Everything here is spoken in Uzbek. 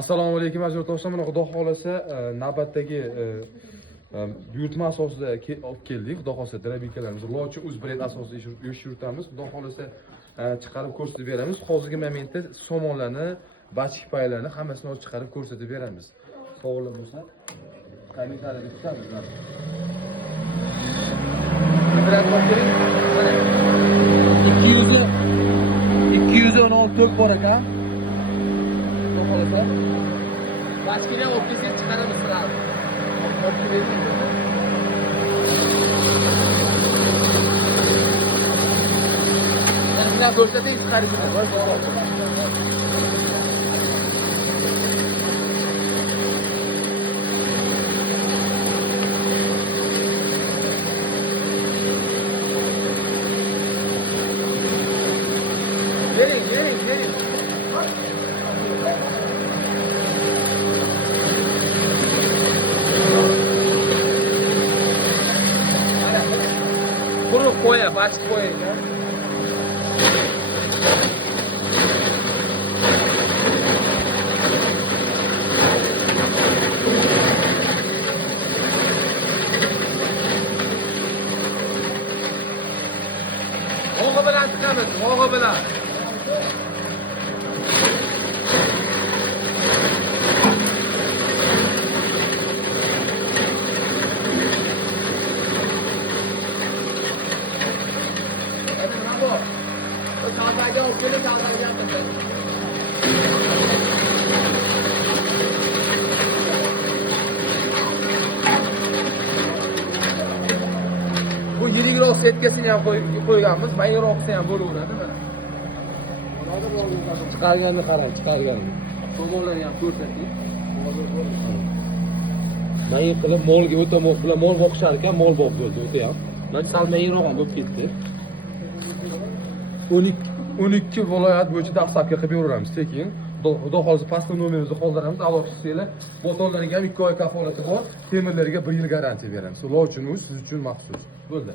Assalomu alaykum aziz do'stlar. Mana Xudo xolasa navbatdagi buyurtma asosida olib keldik. Xudo xolasa drabikalarimiz lochi o'z brend asosida ish yuritamiz. Xudo xolasa chiqarib ko'rsatib beramiz. Hozirgi momentda somonlarni, bachki paylarni hammasini olib chiqarib ko'rsatib beramiz. Savollar bo'lsa, kommentariyada kutamiz. Brend toping. Mana 216 tok bor ekan. Başkine ofise çıkarımız lazım. Ben biraz göstereyim çıkarışını. Gelin. Bunu koya, başka koya. Oğu bilen çıkamız, oğu bilen. Bu yirikroq setkasini ham qo'yganmiz. Mayroqsa ham bo'laveradi mana. Chiqarganni qarang, chiqarganni. Tomonlarni ham ko'rsating. Mayin qilib molga o'ta bilan mol boqishar ekan, mol boqib bo'ldi o'ta ham. Mana sal mayinroq ham bo'lib ketdi. 12 viloyat bo'yicha dastlabki qilib yuraveramiz. Lekin Xudo xolisa pastki nomerimizni qoldiramiz. Aloqasizlar, botonlarga ham 2 oy kafolati bor. Temirlarga 1 yil garantiya beramiz. Ular uchun siz uchun maxsus. Bo'ldi.